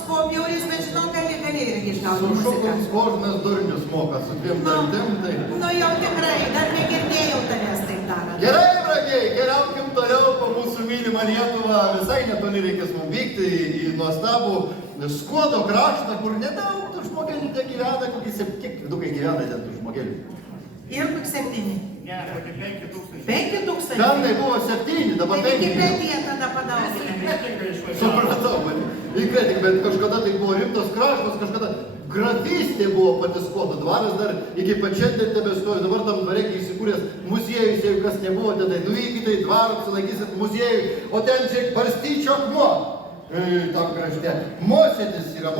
toks pobjauris, bet žinau, gali irgi išgauti muziką. Šukoms kožnas durnius moka su 2 dantim, tai... Nu jau tikrai, dar negirdėjau tavęs taip darant. Gerai, brangiai, keliaukim toliau po mūsų mylimą Lietuvą. Visai netoli reikės mums vykti į nuostabų Skuodo kraštą, kur nedaug tų žmogelių te gyvena, kiek vidukai gyvena ten tų žmogelių. Ir 7. Ne, kokie 5 000. 5 000. Pernai buvo 7, dabar 5 000. Tai Wikipedija tada padaugina. Supratau, bet kažkada tai buvo rimtas kraštas, kažkada grafystė buvo pati Skuodo dvaras, dar iki pačiandien tebestovi, dabar tam dvare įsikūręs muziejus, jeigu kas nebuvo, tada nuvykite į dvarą, apsilankysit muziejui, o ten čia Barstyčio akmuo. Tam krašte. Mosėdis yra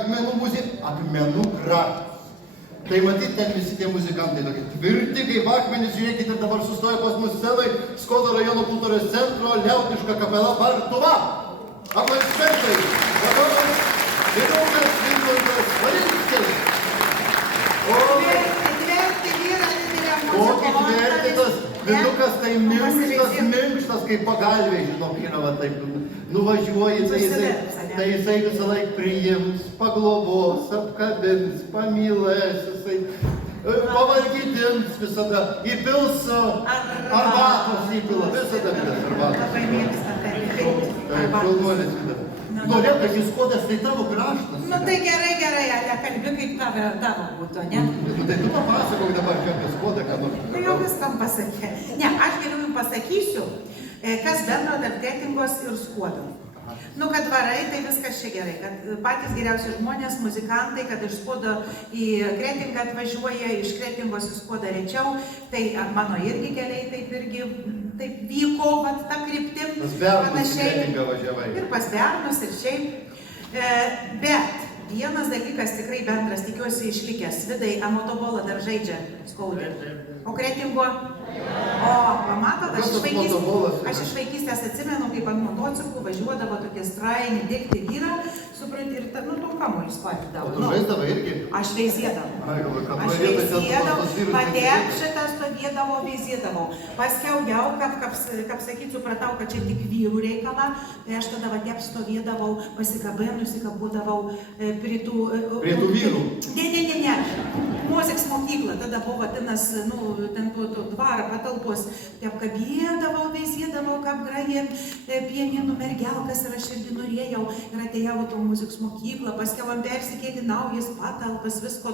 akmenų muziejus, akmenų kraštas. Tai matyt, ten visi tie muzikantai tokie tvirti, kaip akmenys, žiūrėkite, dabar sustoja pas mus scenai Skuodo rajono kultūros centro liautiška kapela Bartuva. Aplodismentai. Dabar Vytautas Vytautas Valinskis. Kokį tvirtitas, Vytukas tai minkštas kaip pagalviai, žinok, yra va taip. Nuvažiuoji, tai jisai visą laiką priims, paglobos, apkabins, pamylės, jisai pavalgydins visada, įpils arbatos įpila, visada vidas arbatos. Labai mėgsta, Taip, šaunuolis vidas. Norėtų, kad Skuodas tai tavo kraštas. Nu tai gerai, Ale, kalbi kaip tavo būtų, ne? Tai tu papasakok dabar apie Skuodą, ką nors. Tai jau viskam pasakė. Ne, aš geriau jums pasakysiu, kas bendro tarp Kretingos ir Skuodo. Nu, kad dvarai, tai viskas čia gerai, kad patys geriausi žmonės, muzikantai, kad iš Skuodo į Kretingą atvažiuoja, iš Kretingos į Skuodą rečiau, tai mano irgi keliai taip vyko, vat tą kryptim. Pas Bernus į Kretingą važiavai. Ir pas Bernus, ir šiaip. Bet vienas dalykas tikrai bendras, tikiuosi išlikęs. Vidai, motobolą dar žaidžia Skaudė. O Kretingo? O, pamatot, aš iš vaikystės atsimenu, kaip ant motociklų važiuodavo tokie straini, dėkti vyrą, supranti, ir nu, tom kamuolius patydavo. O tu žaisdavai irgi? Aš veizėdavau. Patek šitą stovėdavau, veizėdavau. Paskiau jau, kaip sakyt, supratau, kad čia tik vyrų reikala, tai aš tada vatep stovėdavau, pasikabėnusi, kabūdavau prie tų vyrų? Ne. Muzikos mokykla, tada buvo vadinas, nu, ten dvarą patalpos, tai apkabėdavau, veizėdavau, kaip gražiai pianinų mergelkas ir aš irgi norėjau ir atėjau į muzikos mokyklą, paskiau man persikėlė naujas patalpas, visko,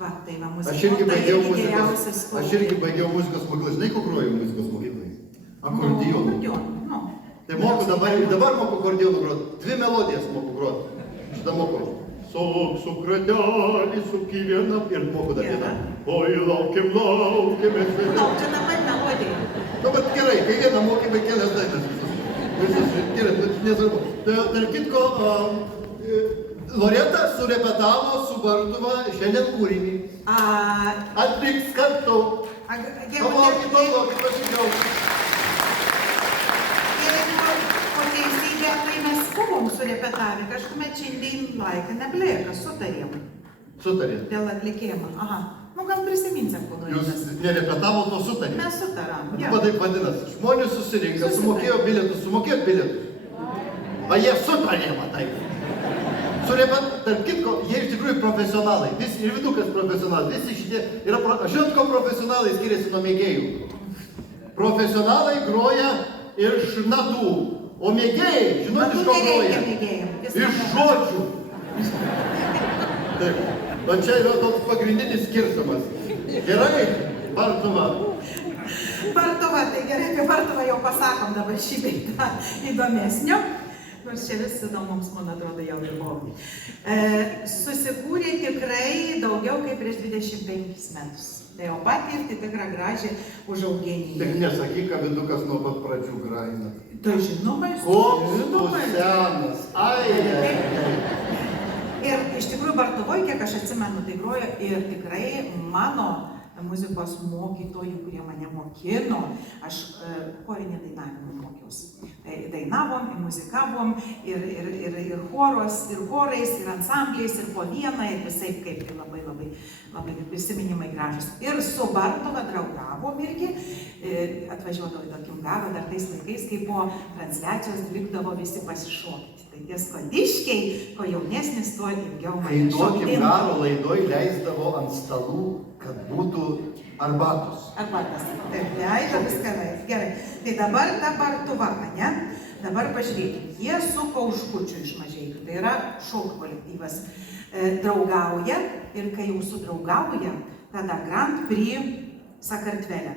va, tai va, muzikonta irgi geriausias. Aš irgi baigiau muzikos mokyklą, žinai, ko grojau muzikos mokyklai? Akordionu. Tai moku dabar moku akordionu groti, 2 melodijas moku groti, šitą moku. Su kratelį, su kiviena ir moku dar vieną. Oi, laukiam. Lauk, čia dabar melodija. Nu, bet gerai, kai vieną mokymai kelias dainas visus. Gerai, nesvarbu. Tarp kitko, Loreta surepetavo su Bartuva šiandien kūrinį. Atliks kartu. Palaukit, pasidžiaugti. Tai mes buvom surepetavę, kažkuomet šiandien laiką neblėka, sutarėm. Sutarėm? Dėl atlikėjimo, aha. Nu, gal prisiminsim, ko norėjom. Jūs nerepetavot, o sutarėm? Mes sutaram, jo. Taip vadinasi, žmonės susirinka, sumokėjo bilietus. Va jie sutarė, matai. Tarp kitko, jie iš tikrųjų profesionalai, ir Vytukas profesionalas, visi šitie yra, žinot, ko profesionalai skiriasi nuo mėgėjų. Profesionalai groja iš natų. O mėgėjai, žinot, iš ko groja? Iš žodžių. Taip, o čia yra toks pagrindinis skirtumas. Gerai, Bartuva. Bartuva, tai gerai, apie Bartuvą jau pasakom dabar šį beitą įdomesnio. Nors čia vis įdomus, man atrodo, jau ir buvo. Susikūrė tikrai daugiau kaip prieš 25 metus. Tai jau patirti tikrą gražią užauginį. Tik nesakyk, kad Vytukas nuo pat pradžių graina. Tai žinomai, senas. Ir iš tikrųjų Bartuvoj, kiek aš atsimenu, tai grojo ir tikrai mano muzikos mokytojų, kurie mane mokino, aš chorinį dainavimą mokiausi. Tai dainavom, ir muzikavom, ir chorais, ir ansambliais, ir po vieną, ir visai kaip tai labai prisiminimai gražus. Ir su Bartuva draugavom irgi, atvažiuodavo į tokį garą dar tais laikais, kai po transliacijos likdavo visi pasišokti. Tai tai tie skodiškiai, ko jaunesnis, tuo ilgiau Kai mane duokim šokdindavo. garo laidoj leisdavo ant stalų, kad būtų arbatos. Arbatas. Taip, leido viską leis. Gerai. Tai dabar ta Bartuva, ne? Dabar pažiūrėkit, jie su Kauškučiu iš Mažeikių, tai yra šokių kolektyvas, draugauja ir kai jau sudraugauja, tada Grand Prix Sakartvele.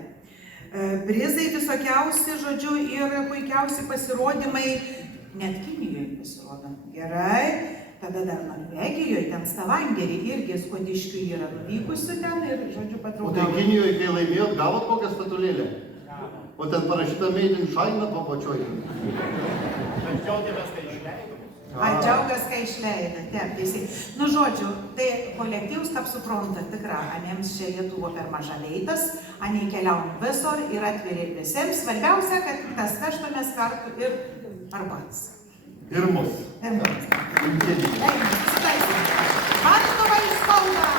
Prizai visokiausi, žodžiu, ir puikiausi pasirodymai, net Kinijoje pasirodo. Gerai, tada dar Norvegijoje, ten Stavangerį irgi skodiškių yra nuvykusi ten ir, žodžiu, O tai padraugauja. Kinijoje, kai laimėjot, gavot kokią statulėlę? O ten parašyta Made in China po pačioj. Bet džiaugiamės, kai išleidom. Džiaugas, kai išleidė, taip, teisai. Nu, žodžiu, tai kolektyvus, kaip supranta, tikra, aniems čia Lietuvo per maža veitas, anie keliaujam visur ir atviri visiems. Svarbiausia, kad tas kaštumės kartu ir arbatas. Ir mus. Ir mums. Linkėdžiai. Eina, susitaikime. Bartuvai spauda!